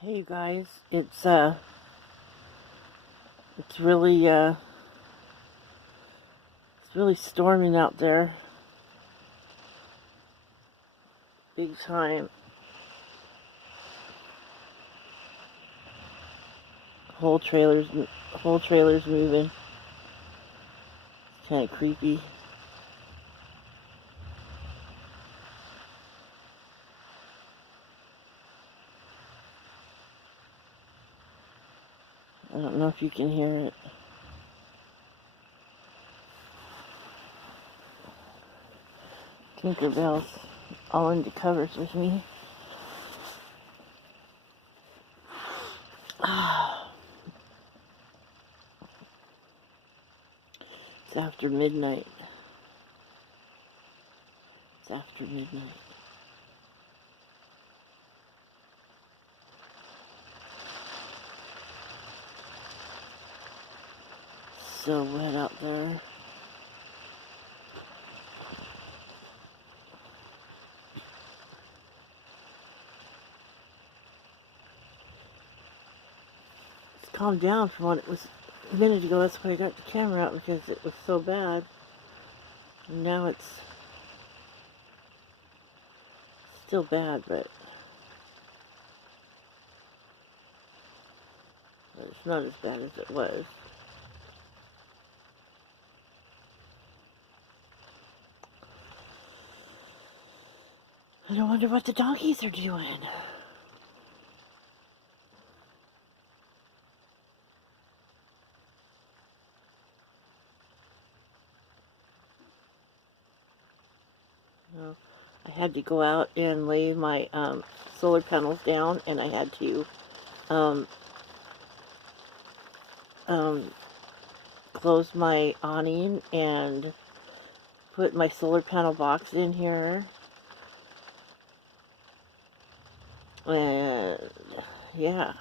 Hey you guys, it's really storming out there, big time. Whole trailers, whole trailers moving. It's kind of creepy. I don't know if you can hear it. Tinkerbell's all into covers with me. It's after midnight. It's after midnight. So wet out there. It's calmed down from what it was a minute ago. That's why I got the camera out, because it was so bad. And now it's still bad, but it's not as bad as it was. I wonder what the doggies are doing. Well, I had to go out and lay my solar panels down, and I had to um, close my awning and put my solar panel box in here. And yeah,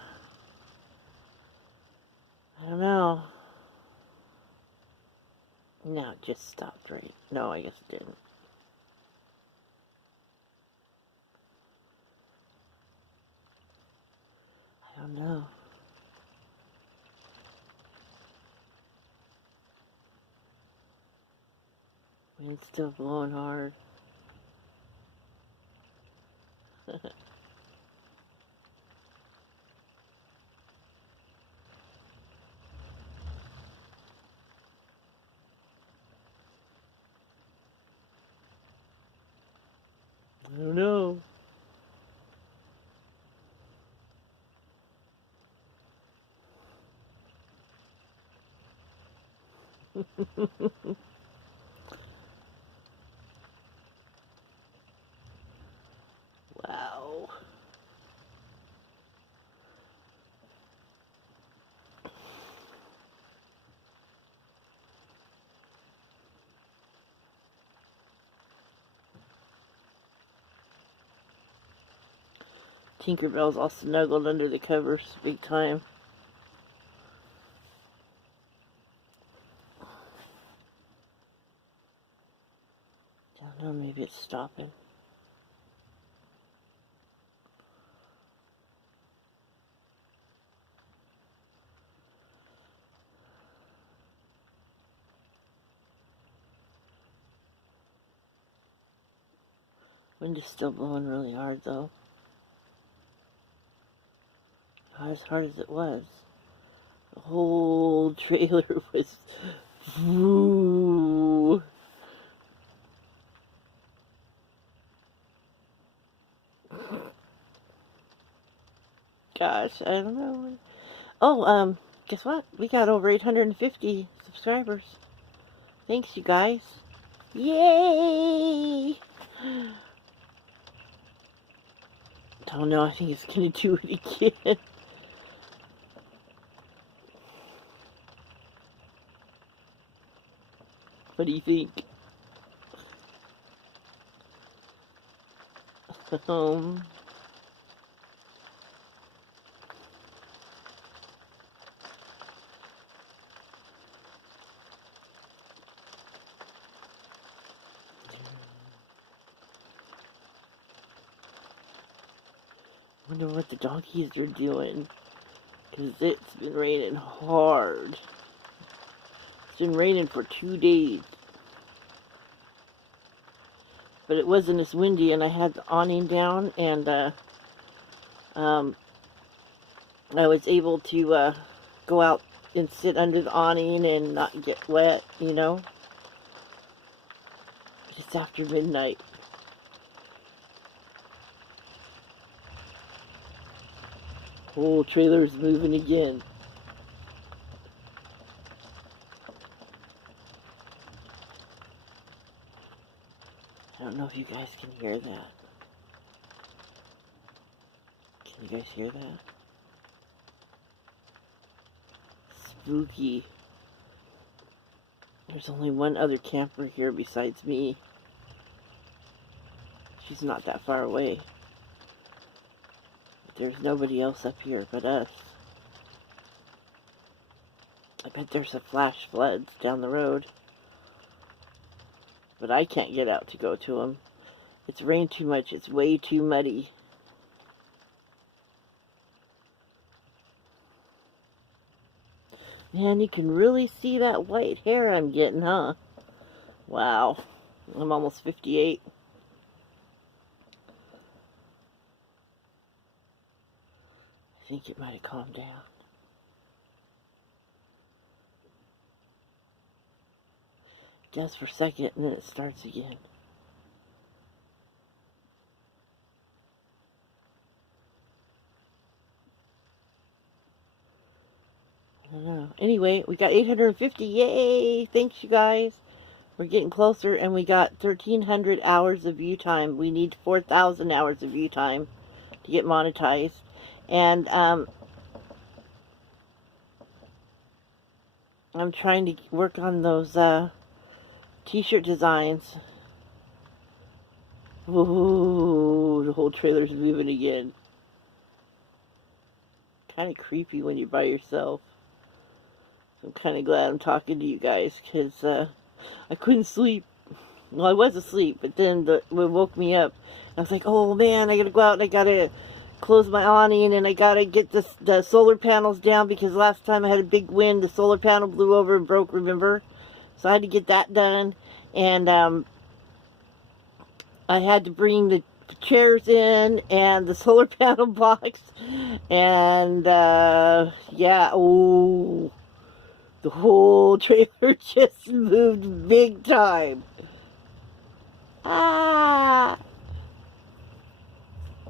I don't know. No, it just stopped right. No, I guess it didn't. I don't know. Wind's still blowing hard. I don't know. Wow. Tinkerbell's all snuggled under the covers big time. I don't know, maybe it's stopping. Wind is still blowing really hard though. Not as hard as it was. The whole trailer was woo. Gosh, I don't know. Oh, guess what? We got over 850 subscribers. Thanks, you guys. Yay! Oh no, I think it's gonna do it again. What do you think? Um, Wonder what the donkeys are doing. Because it's been raining hard. It's been raining for 2 days. But it wasn't as windy, and I had the awning down, and I was able to go out and sit under the awning and not get wet, you know. Just after midnight. Whole trailer's moving again. I don't know if you guys can hear that. Can you guys hear that? Spooky. There's only one other camper here besides me. She's not that far away. There's nobody else up here but us. I bet there's a flash floods down the road. But I can't get out to go to them. It's rained too much. It's way too muddy. Man, you can really see that white hair I'm getting, huh? Wow. I'm almost 58. I think it might have calmed down. It does for a second, and then it starts again. I don't know. Anyway, we got 850. Yay! Thanks, you guys. We're getting closer, and we got 1,300 hours of view time. We need 4,000 hours of view time to get monetized. And I'm trying to work on those t-shirt designs. Ooh, the whole trailer's moving again. Kind of creepy when you're by yourself. So I'm kind of glad I'm talking to you guys, because I couldn't sleep. Well, I was asleep, but then it woke me up. I was like, oh man, I gotta go out and I gotta close my awning, and I gotta get the solar panels down, because last time I had a big wind, the solar panel blew over and broke, remember? So I had to get that done, and I had to bring the chairs in and the solar panel box, and yeah, oh, the whole trailer just moved big time. Ah!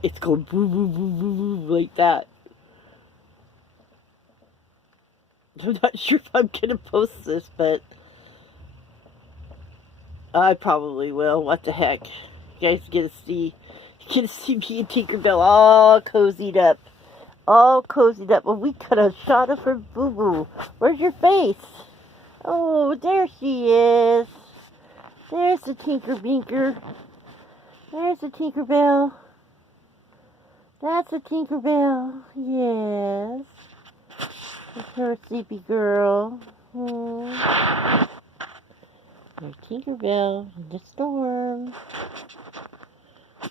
It's going boom, boom, boom, boom, boom, like that. I'm not sure if I'm gonna post this, but I probably will. What the heck? You guys get to see me and Tinkerbell all cozied up. All cozied up. Well, we got a shot of her boo-boo. Where's your face? Oh, there she is. There's the Tinkerbinker. There's the Tinkerbell. That's a Tinkerbell. Yes. It's her sleepy girl. Her Tinkerbell in the storm.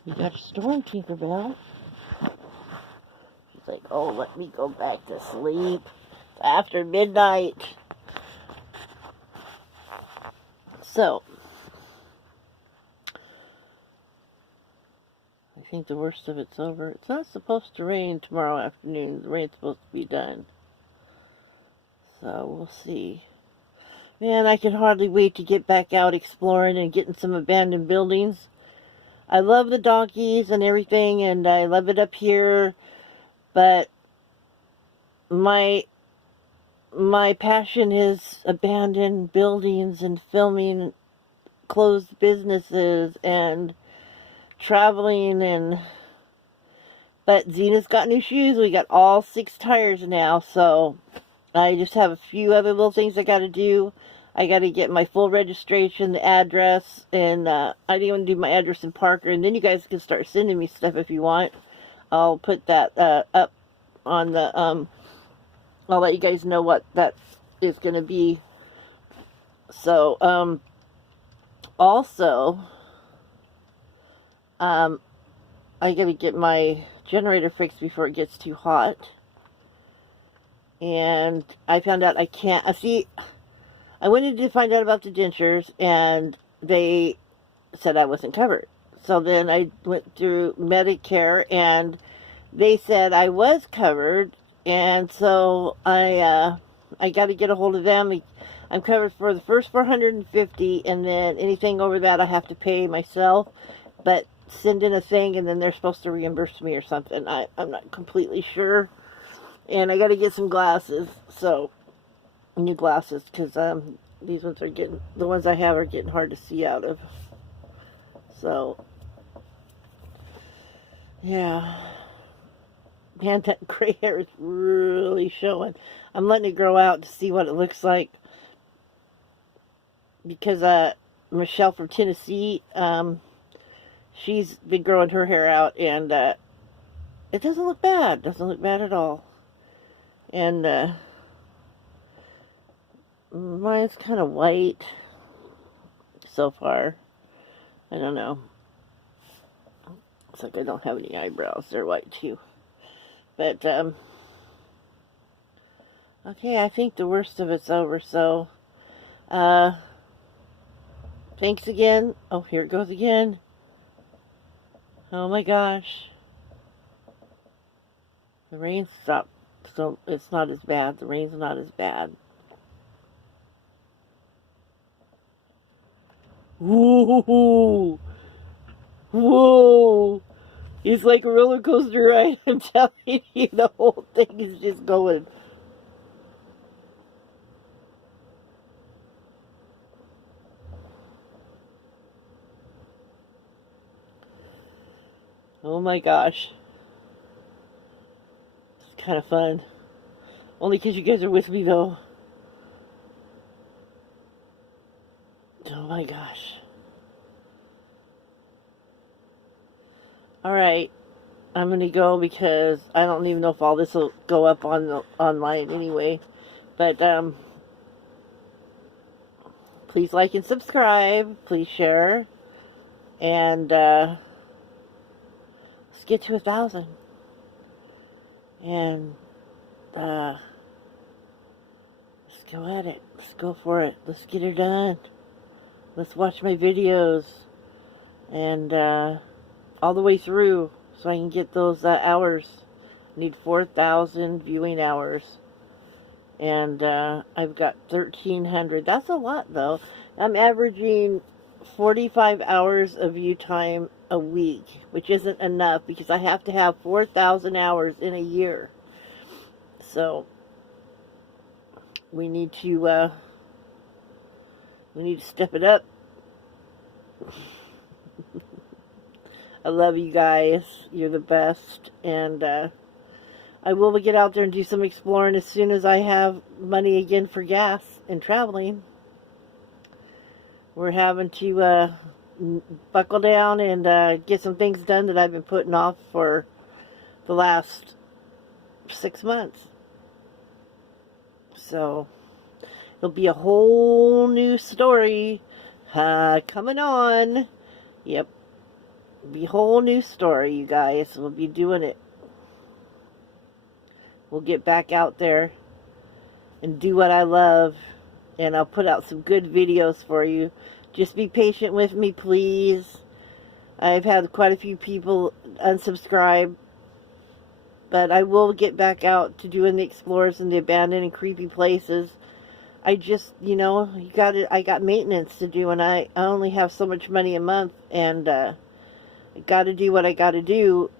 We got a storm, Tinkerbell. She's like, oh, let me go back to sleep. It's after midnight. So, I think the worst of it's over. It's not supposed to rain tomorrow afternoon. The rain's supposed to be done. So, we'll see. Man, I can hardly wait to get back out exploring and getting some abandoned buildings. I love the donkeys and everything, and I love it up here, but my passion is abandoned buildings and filming closed businesses and traveling, but Zena's got new shoes. We got all 6 tires now, so I just have a few other little things I gotta do. I gotta get my full registration, the address, and I didn't even do my address in Parker, and then you guys can start sending me stuff if you want. I'll put that up on the, I'll let you guys know what that is gonna be. So, also, I gotta get my generator fixed before it gets too hot. And I found out I can't, see, I went in to find out about the dentures, and they said I wasn't covered. So then I went through Medicare, and they said I was covered, and so I got to get a hold of them. I'm covered for the first $450, and then anything over that I have to pay myself, but send in a thing, and then they're supposed to reimburse me or something. I'm not completely sure. And I got to get some glasses, so new glasses, because these ones are getting, the ones I have are getting hard to see out of. So yeah, man, that gray hair is really showing. I'm letting it grow out to see what it looks like, because Michelle from Tennessee, she's been growing her hair out, and it doesn't look bad. Doesn't look bad at all. And mine's kind of white so far. I don't know. It's like I don't have any eyebrows. They're white too. But okay, I think the worst of it's over. So thanks again. Oh, here it goes again. Oh my gosh. The rain stopped, so it's not as bad. The rain's not as bad. Whoa! Whoa! It's like a roller coaster ride. I'm telling you, the whole thing is just going. Oh my gosh. It's kind of fun. Only because you guys are with me, though. Oh my gosh. Alright. I'm going to go because I don't even know if all this will go up on online anyway. But, please like and subscribe. Please share. And, let's get to 1,000. And, let's go at it. Let's go for it. Let's get her done. Let's watch my videos. And, all the way through so I can get those hours. I need 4,000 viewing hours. And, I've got 1,300. That's a lot, though. I'm averaging 45 hours of view time a week, which isn't enough because I have to have 4,000 hours in a year. So we need to step it up. I love you guys. You're the best. And I will get out there and do some exploring as soon as I have money again for gas and traveling. We're having to buckle down and get some things done that I've been putting off for the last 6 months. So it'll be a whole new story coming on. Yep. It'll be a whole new story, you guys. We'll be doing it. We'll get back out there and do what I love. And I'll put out some good videos for you. Just be patient with me, please. I've had quite a few people unsubscribe. But I will get back out to doing the explorers and the abandoned and creepy places. I just, you know, I got maintenance to do, and I only have so much money a month, and I got to do what I got to do.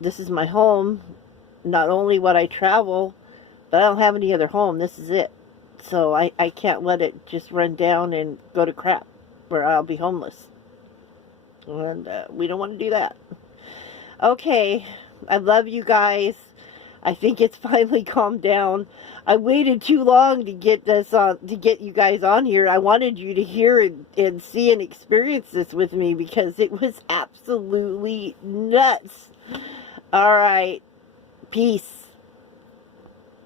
This is my home. Not only what I travel, but I don't have any other home. This is it. So I can't let it just run down and go to crap where I'll be homeless. And we don't want to do that. Okay. I love you guys. I think it's finally calmed down. I waited too long to get this on, to get you guys on here. I wanted you to hear and see and experience this with me because it was absolutely nuts. All right. Peace.